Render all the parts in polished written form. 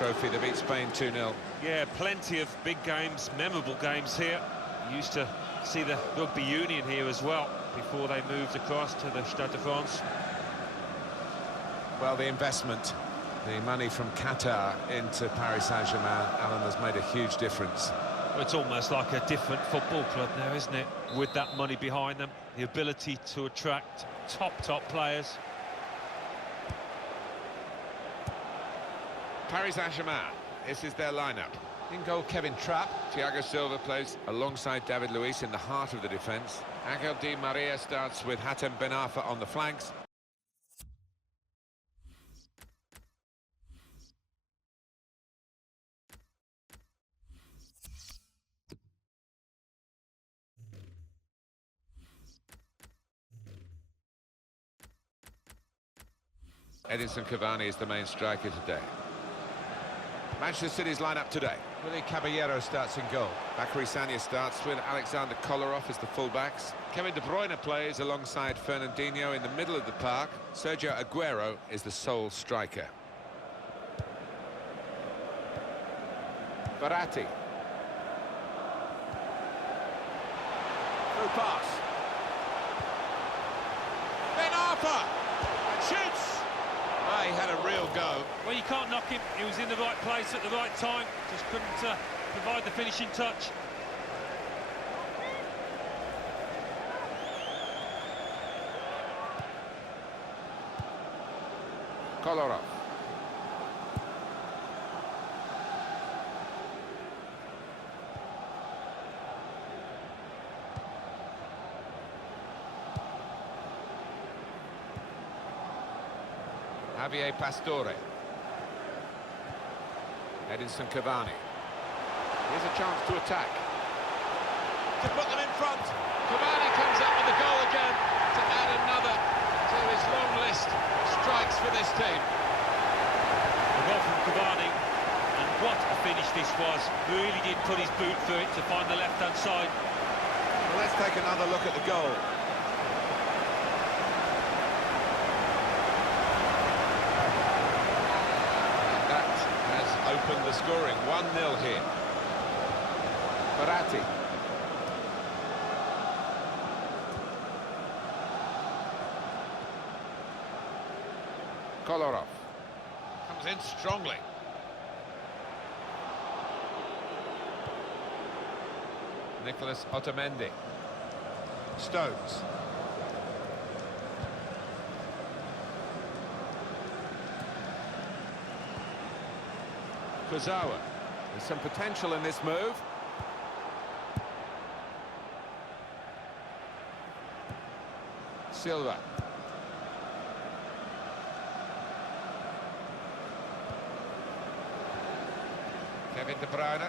trophy. They beat Spain 2-0. Yeah, plenty of big games, memorable games here. You used to see the Rugby Union here as well before they moved across to the Stade de France. Well, the investment, the money from Qatar into Paris Saint-Germain, Alan, has made a huge difference. Well, it's almost like a different football club now, isn't it? With that money behind them, the ability to attract top players. Paris Saint-Germain, this is their lineup. In goal, Kevin Trapp. Thiago Silva plays alongside David Luiz in the heart of the defence. Angel Di Maria starts with Hatem Ben Arfa on the flanks. Edinson Cavani is the main striker today. Manchester City's lineup today. Willy Caballero starts in goal. Bakary Sagna starts with Alexander Kolarov as the fullbacks. Kevin De Bruyne plays alongside Fernandinho in the middle of the park. Sergio Aguero is the sole striker. Verratti. Through pass. Ben Arfa! And shoots! Oh, he had a real go. Well, you can't knock him. He was in the right place at the right time. Just couldn't provide the finishing touch. Kolarov. Javier Pastore. Edinson Cavani. Here's a chance to attack. To put them in front. Cavani comes up with the goal again to add another to his long list of strikes for this team. The goal from Cavani, and what a finish this was. Really did put his boot through it to find the left-hand side. Well, let's take another look at the goal. Opened the scoring, 1-0 here. Verratti. Kolarov. Comes in strongly. Nicolas Otamendi. Stones. Kurzawa. There's some potential in this move. Silva. Kevin De Bruyne.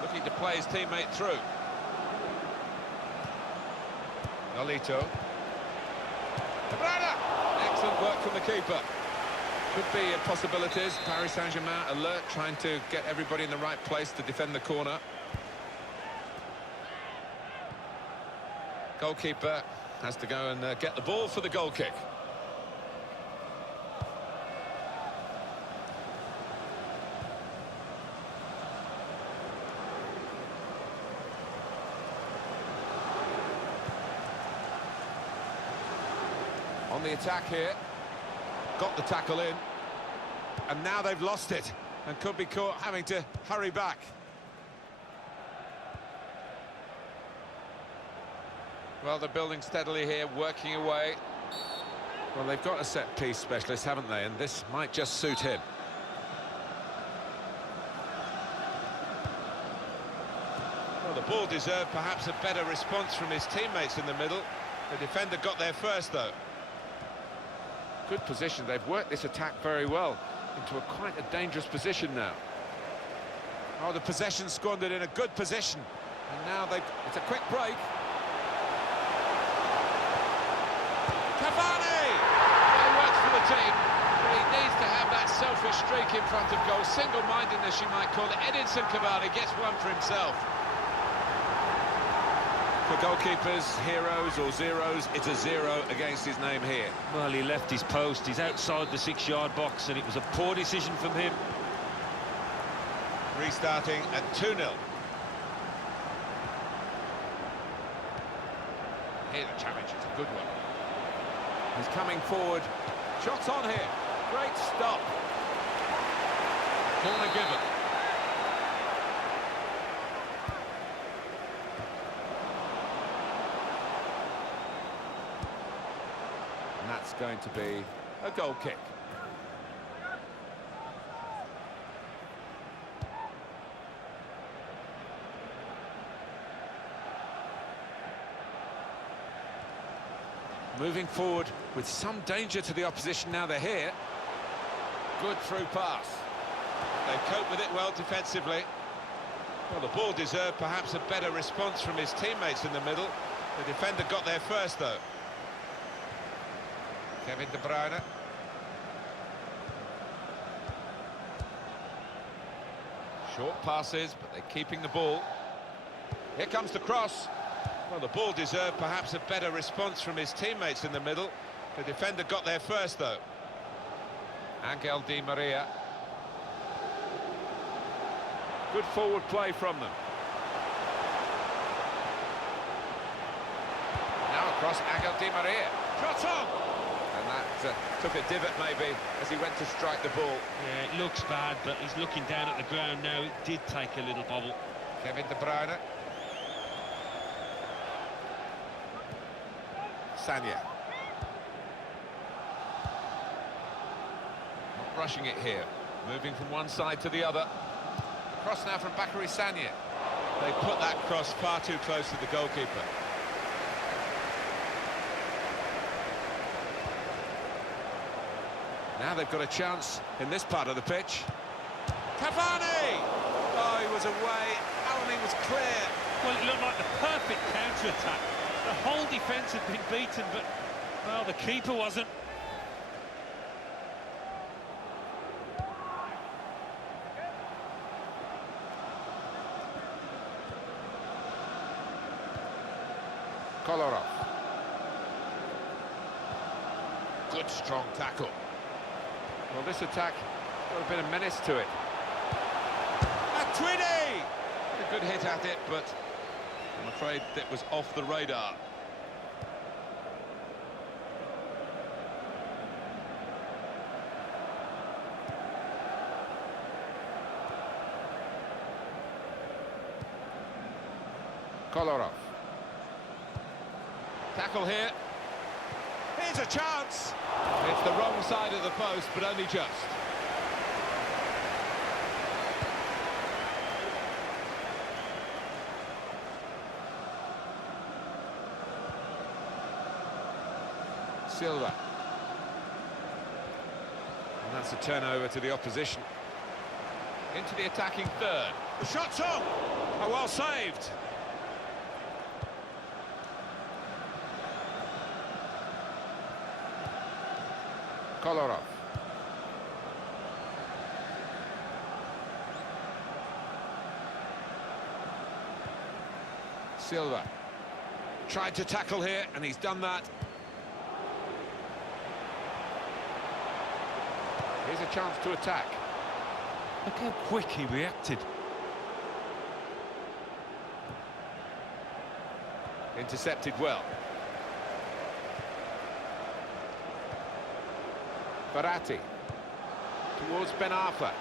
Looking to play his teammate through. Nolito. De Bruyne! Excellent work from the keeper. Could be possibilities. Paris Saint-Germain alert, trying to get everybody in the right place to defend the corner. Goalkeeper has to go and get the ball for the goal kick. On the attack here. Got the tackle in, and now they've lost it and could be caught having to hurry back. Well, they're building steadily here, working away. Well, they've got a set-piece specialist, haven't they? And this might just suit him. Well, the ball deserved perhaps a better response from his teammates in the middle. The defender got there first, though. Good position. They've worked this attack very well into quite a dangerous position now. Oh, the possession squandered in a good position, and now it's a quick break. Cavani! Well, he works for the team, but he needs to have that selfish streak in front of goal. Single-mindedness, you might call it. Edinson Cavani gets one for himself. For goalkeepers, heroes or zeros, it's a 0 against his name here. Well, he left his post. He's outside the 6-yard box, and it was a poor decision from him. Restarting at 2-0. Here's a challenge, it's a good one. He's coming forward. Shots on here. Great stop. Corner given. And that's going to be a goal kick. Moving forward with some danger to the opposition now they're here. Good through pass. They cope with it well defensively. Well, the ball deserved perhaps a better response from his teammates in the middle. The defender got there first, though. Kevin De Bruyne. Short passes, but they're keeping the ball. Here comes the cross. Well, the ball deserved perhaps a better response from his teammates in the middle. The defender got there first, though. Angel Di Maria. Good forward play from them. Now across Angel Di Maria. Shot on! And that took a divot, maybe, as he went to strike the ball. Yeah, it looks bad, but he's looking down at the ground now. It did take a little bobble. Kevin De Bruyne. Sanya. Not rushing it here. Moving from one side to the other. Cross now from Bakary Sanya. They put that cross far too close to the goalkeeper. Now they've got a chance in this part of the pitch. Cavani! Oh, he was away. Alani was clear. Well, it looked like the perfect counter-attack. The whole defence had been beaten, but, well, the keeper wasn't. Kolarov. Good strong tackle. Well, this attack got a bit of menace to it. Matuidi! A good hit at it, but I'm afraid that was off the radar. Kolarov. Tackle here. Here's a chance. It's the wrong side of the post, but only just. Silva. And that's a turnover to the opposition. Into the attacking third. The shot's on! Oh, well saved. Kolarov. Silva. Tried to tackle here, and he's done that. Here's a chance to attack. Look how quick he reacted. Intercepted well. Verratti. Towards Ben Arfa.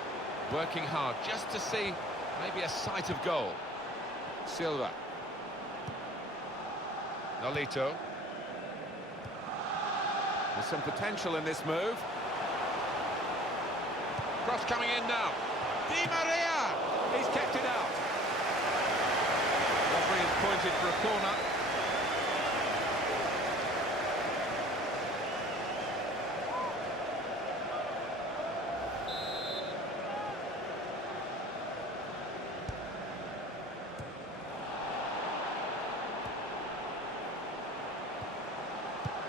Working hard just to see maybe a sight of goal. Silva. Nolito. There's some potential in this move. Cross coming in now. Di Maria! He's kept it out. Referee has pointed for a corner.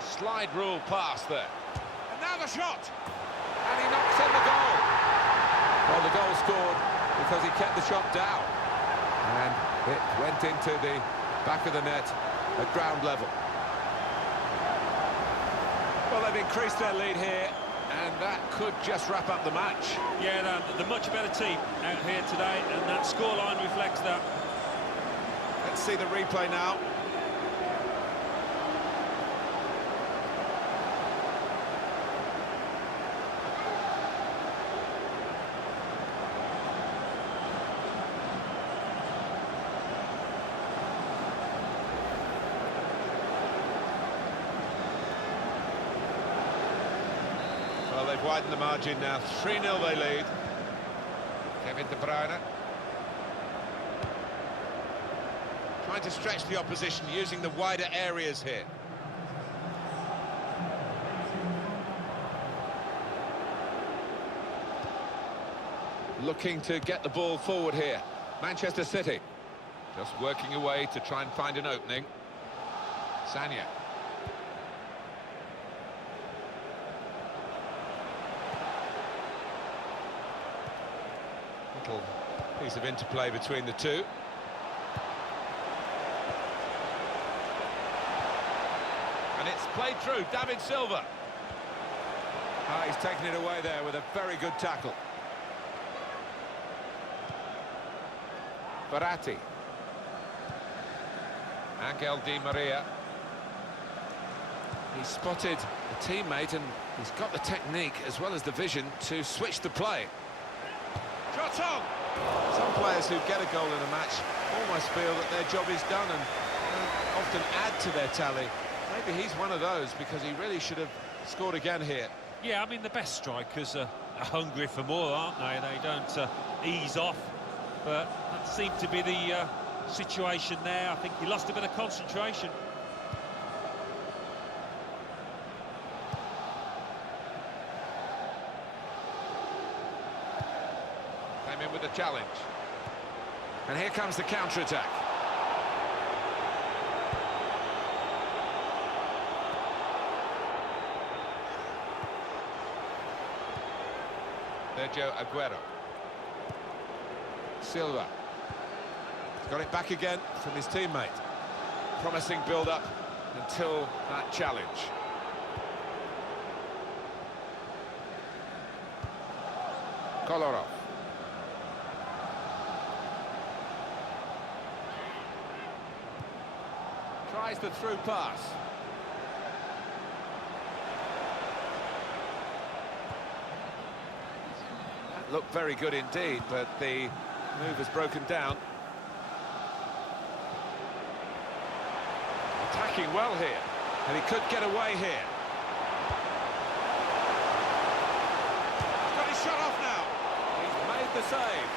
Slide rule pass there. And now the shot! And he knocks in the goal. Well, the goal scored because he kept the shot down. And it went into the Back of the net at ground level. Well, they've increased their lead here, and that could just wrap up the match. Yeah, the much better team out here today, and that scoreline reflects that. Let's see the replay now. Well, they've widened the margin now. 3-0 they lead. Kevin De Bruyne. Trying to stretch the opposition using the wider areas here. Looking to get the ball forward here. Manchester City. Just working away to try and find an opening. Sanya. Little piece of interplay between the two. And it's played through, David Silva. Ah, he's taken it away there with a very good tackle. Verratti. Angel Di Maria. He's spotted a teammate and he's got the technique as well as the vision to switch the play. Shot on! Some players who get a goal in a match almost feel that their job is done and often add to their tally. Maybe he's one of those because he really should have scored again here. Yeah, I mean, the best strikers are hungry for more, aren't they? They don't ease off, but that seemed to be the situation there. I think he lost a bit of concentration. Came in with a challenge. And here comes the counter-attack. Sergio Aguero. Silva. He's got it back again from his teammate. Promising build-up until that challenge. Kolarov. Tries the through pass. That looked very good indeed, but the move has broken down. Attacking well here, and he could get away here. He's got his shot off now. He's made the save.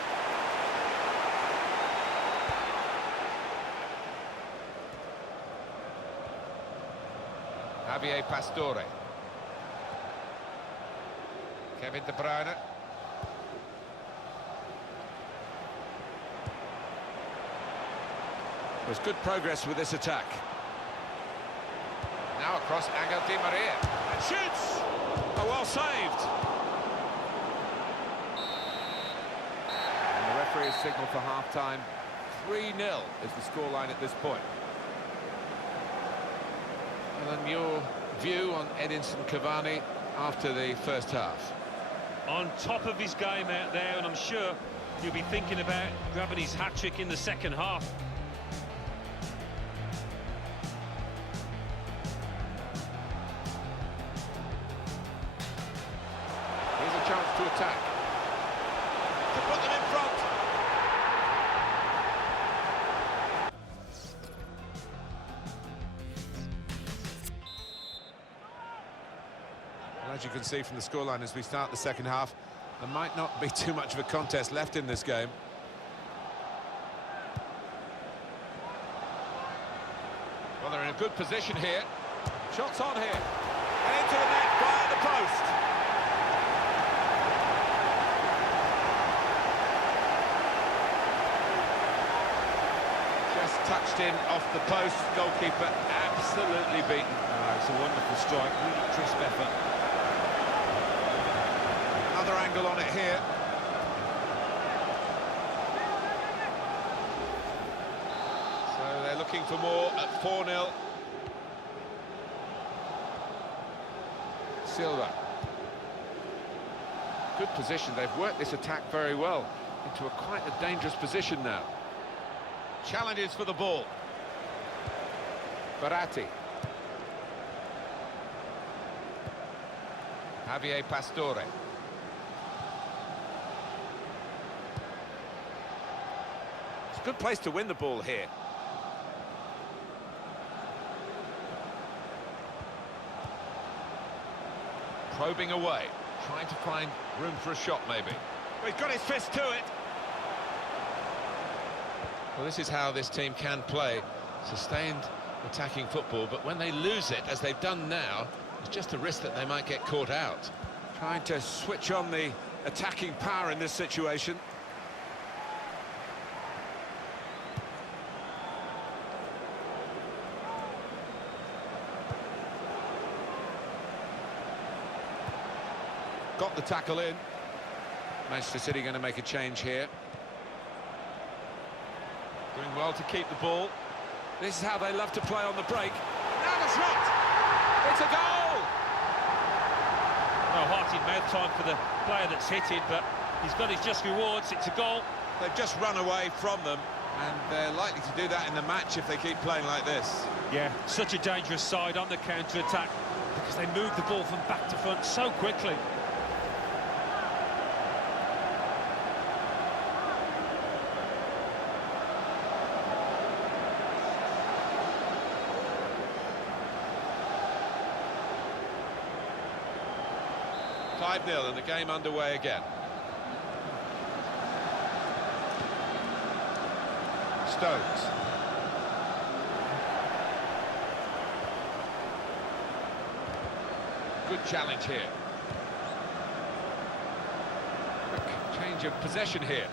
Javier Pastore. Kevin De Bruyne. There's good progress with this attack. Now across Angel Di Maria. And shoots! Oh, well saved. And the referee has signalled for half-time. 3-0 is the scoreline at this point. And then your view on Edinson Cavani after the first half? On top of his game out there, and I'm sure he'll be thinking about grabbing his hat-trick in the second half. Here's a chance to attack. To put them in front. As you can see from the scoreline as we start the second half, there might not be too much of a contest left in this game. Well, they're in a good position here. Shots on here. And into the net via the post. Just touched in off the post. Goalkeeper absolutely beaten. It's a wonderful strike, really crisp effort. Another angle on it here. So they're looking looking for more at 4-0. Silva. Good position. They've worked this attack very well into quite a dangerous position now. Challenges for the ball. Verratti. Javier Pastore. It's a good place to win the ball here. Probing away, trying to find room for a shot maybe. Well, he's got his fist to it. Well, this is how this team can play. Sustained attacking football, but when they lose it, as they've done now, it's just a risk that they might get caught out. Trying to switch on the attacking power in this situation. Got the tackle in. Manchester City going to make a change here. Doing well to keep the ball. This is how they love to play on the break. Now the shot! It's a goal! No hearted mouth time for the player that's hit it, but he's got his just rewards. It's a goal. They've just run away from them, and they're likely to do that in the match if they keep playing like this. Yeah, such a dangerous side on the counter-attack because they move the ball from back to front so quickly. Five-0 and the game underway again. Stones. Good challenge here. Quick change of possession here.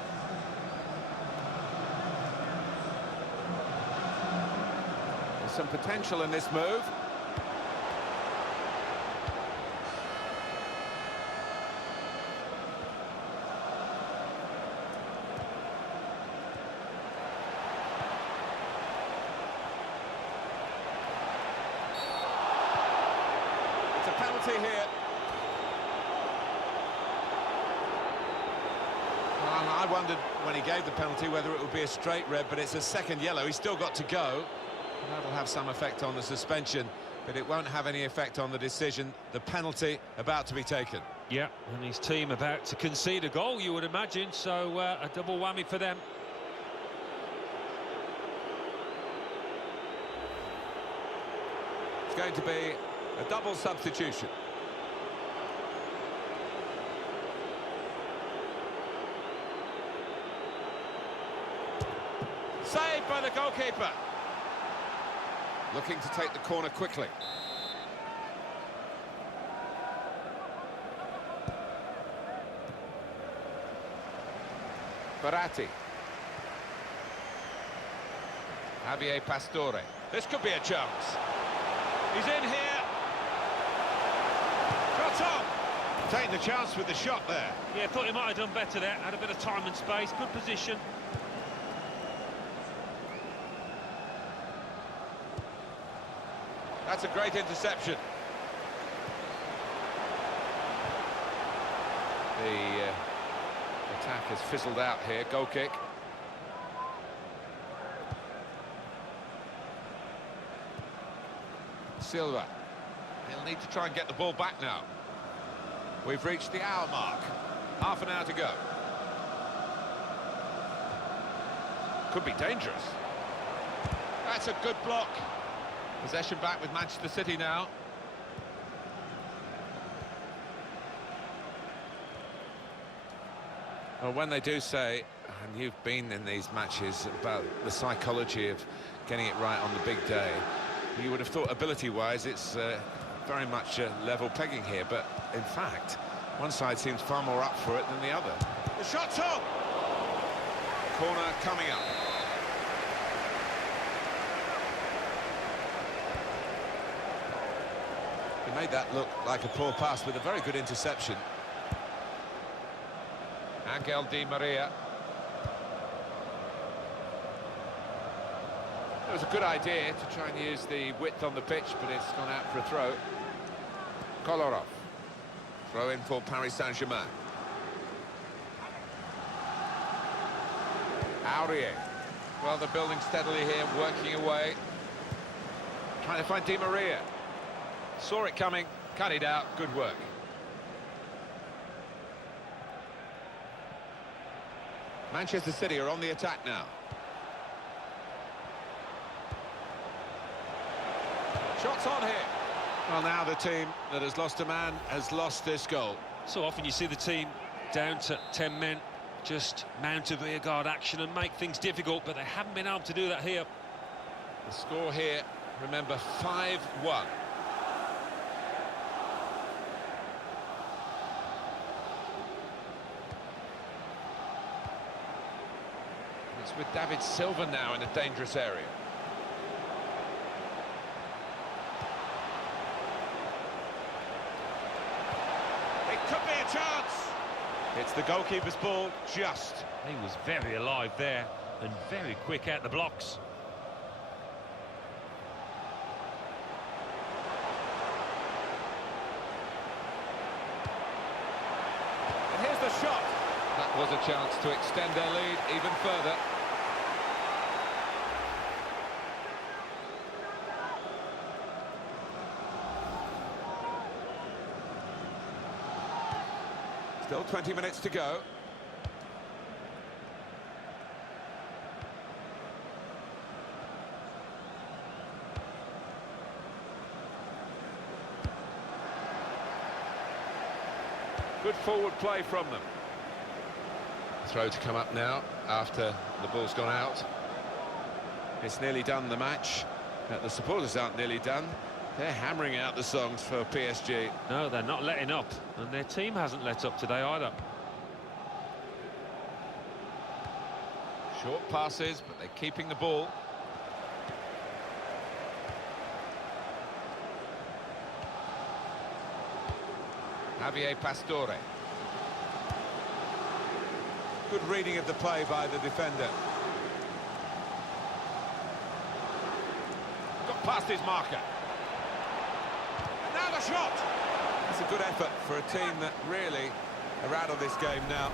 There's some potential in this move. Penalty here. I wondered when he gave the penalty whether it would be a straight red, but it's a second yellow. He's still got to go. That'll have some effect on the suspension, but it won't have any effect on the decision. The penalty about to be taken. Yeah, and his team about to concede a goal, you would imagine, so a double whammy for them. It's going to be a double substitution. Saved by the goalkeeper. Looking to take the corner quickly. Verratti. Javier Pastore. This could be a chance. He's in here. Shot on. Taking the chance with the shot there. Yeah, thought he might have done better there. Had a bit of time and space. Good position. That's a great interception. The attack has fizzled out here. Goal kick. Silva. He'll need to try and get the ball back now. We've reached the hour mark. Half an hour to go. Could be dangerous. That's a good block. Possession back with Manchester City now. Well, when they do say, and you've been in these matches, about the psychology of getting it right on the big day, you would have thought ability-wise it's very much level pegging here, but in fact, one side seems far more up for it than the other. The shot's on! Corner coming up. He made that look like a poor pass with a very good interception. Angel Di Maria. It was a good idea to try and use the width on the pitch, but it's gone out for a throw. Kolarov. Throw in for Paris Saint-Germain. Aurier. Well, they're building steadily here, working away. Trying to find Di Maria. Saw it coming, cut it out, good work. Manchester City are on the attack now. Shots on here. Well, now the team that has lost a man has lost this goal. So often you see the team down to 10 men just mount a rearguard action and make things difficult, but they haven't been able to do that here. The score here, remember, 5-1. It's with David Silva now in a dangerous area. It could be a chance. It's the goalkeeper's ball, just. He was very alive there and very quick out the blocks. And here's the shot. That was a chance to extend their lead even further. Still 20 minutes to go. Good forward play from them. Throw to come up now after the ball's gone out. It's nearly done, the match. The supporters aren't nearly done. They're hammering out the songs for PSG. No, they're not letting up, and their team hasn't let up today either. Short passes, but they're keeping the ball. Javier Pastore. Good reading of the play by the defender. Got past his marker. And now the shot! That's a good effort for a team that really are out of this game now.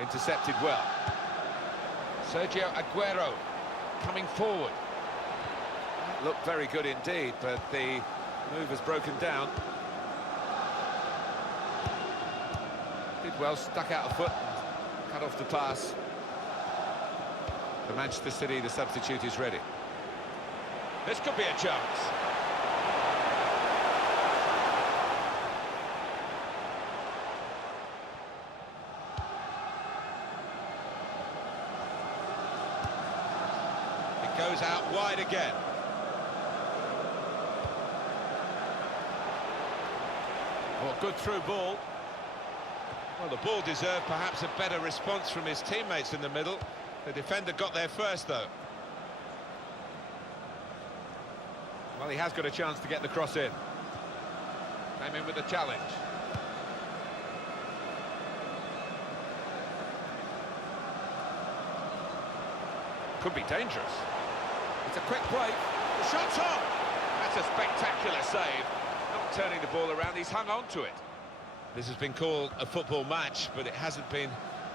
Intercepted well. Sergio Aguero coming forward. That looked very good indeed, but the move has broken down. Did well, stuck out a foot and cut off the pass. For Manchester City, the substitute is ready. This could be a chance. Goes out wide again. Well, good through ball. Well, the ball deserved perhaps a better response from his teammates in the middle. The defender got there first, though. Well, he has got a chance to get the cross in. Came in with a challenge. Could be dangerous. It's a quick break. The shot's on! That's a spectacular save. Not turning the ball around, he's hung on to it. This has been called a football match, but it hasn't been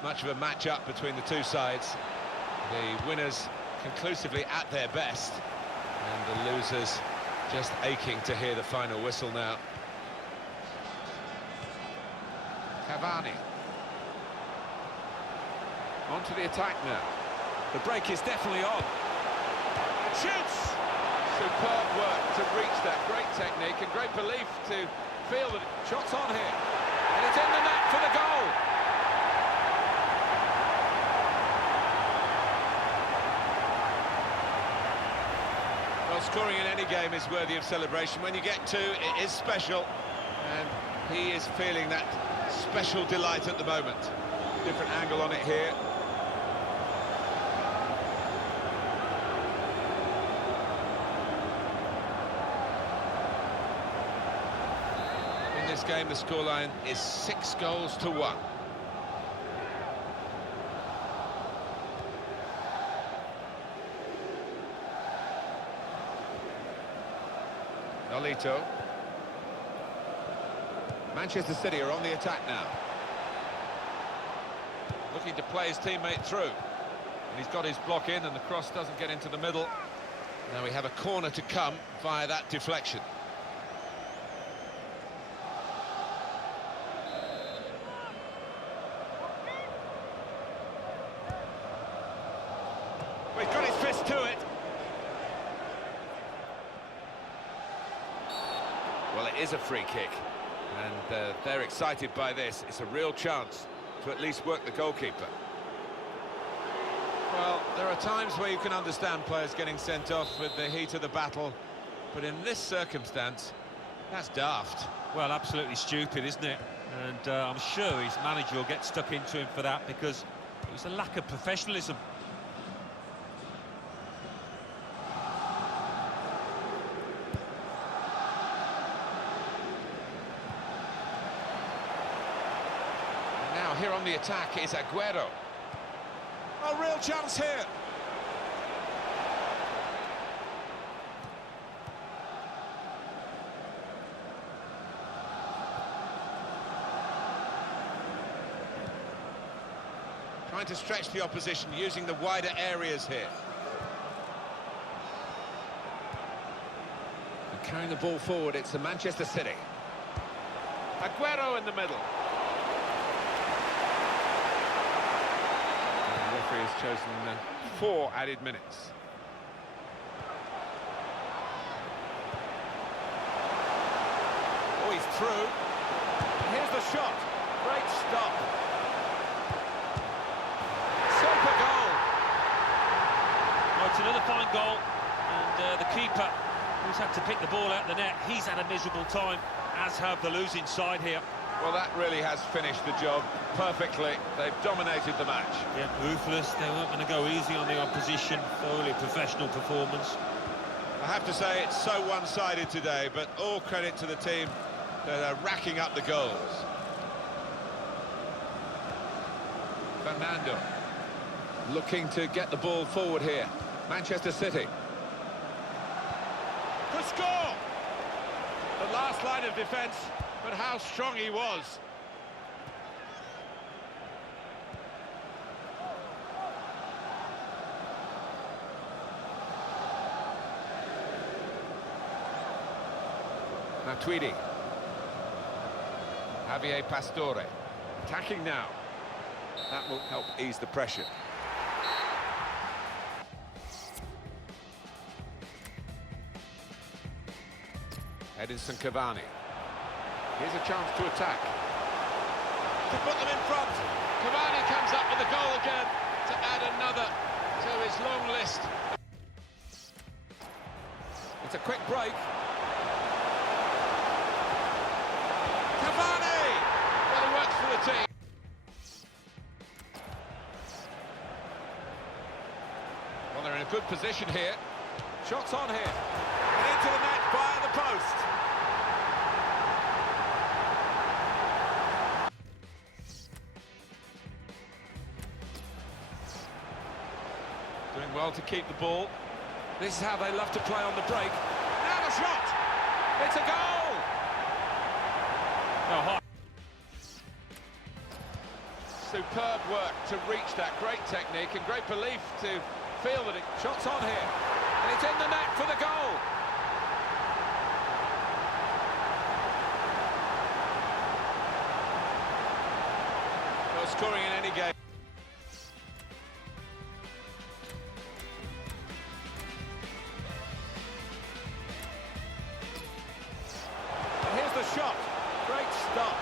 much of a match-up between the two sides. The winners conclusively at their best, and the losers just aching to hear the final whistle now. Cavani. On to the attack now. The break is definitely on. Shoots! Superb work to reach that. Great technique and great belief to feel that shot's on here. And it's in the net for the goal. Well, scoring in any game is worthy of celebration. When you get two, it is special. And he is feeling that special delight at the moment. Different angle on it here. this game, the scoreline is 6-1. Nolito. Manchester City are on the attack now. Looking to play his teammate through. And he's got his block in and the cross doesn't get into the middle. Now we have a corner to come via that deflection. Well, he's got his fist to it. Well, it is a free kick, and they're excited by this. It's a real chance to at least work the goalkeeper. Well, there are times where you can understand players getting sent off with the heat of the battle, but in this circumstance, that's daft. Well, absolutely stupid, isn't it? And I'm sure his manager will get stuck into him for that, because it was a lack of professionalism. And now here on the attack is Aguero. A real chance here. Trying to stretch the opposition using the wider areas here. And carrying the ball forward, it's the Manchester City. Aguero in the middle. The referee has chosen 4 added minutes. Oh, he's through. Here's the shot. Great stop. Super goal. Oh, it's another fine goal, and the keeper, who's had to pick the ball out of the net, he's had a miserable time, as have the losing side here. Well, that really has finished the job perfectly. They've dominated the match. Yeah, ruthless. They weren't going to go easy on the opposition. Thoroughly professional performance. I have to say it's so one-sided today, but all credit to the team that are racking up the goals. Fernando looking to get the ball forward here. Manchester City. Could score! The last line of defence, but how strong he was. Now Tweedy. Javier Pastore. Attacking now. That will help ease the pressure. Edinson Cavani. Here's a chance to attack. To put them in front. Cavani comes up with the goal again to add another to his long list. It's a quick break. Cavani! Well, he works for the team. Well, they're in a good position here. Shots on here. And into the net via the post. Doing well to keep the ball. This is how they love to play on the break. Now the shot! It's a goal! Oh, Superb work to reach that. Great technique and great belief to feel that it... Shots on here. And it's in the net for the goal. No scoring in any game. And here's the shot. Great stop.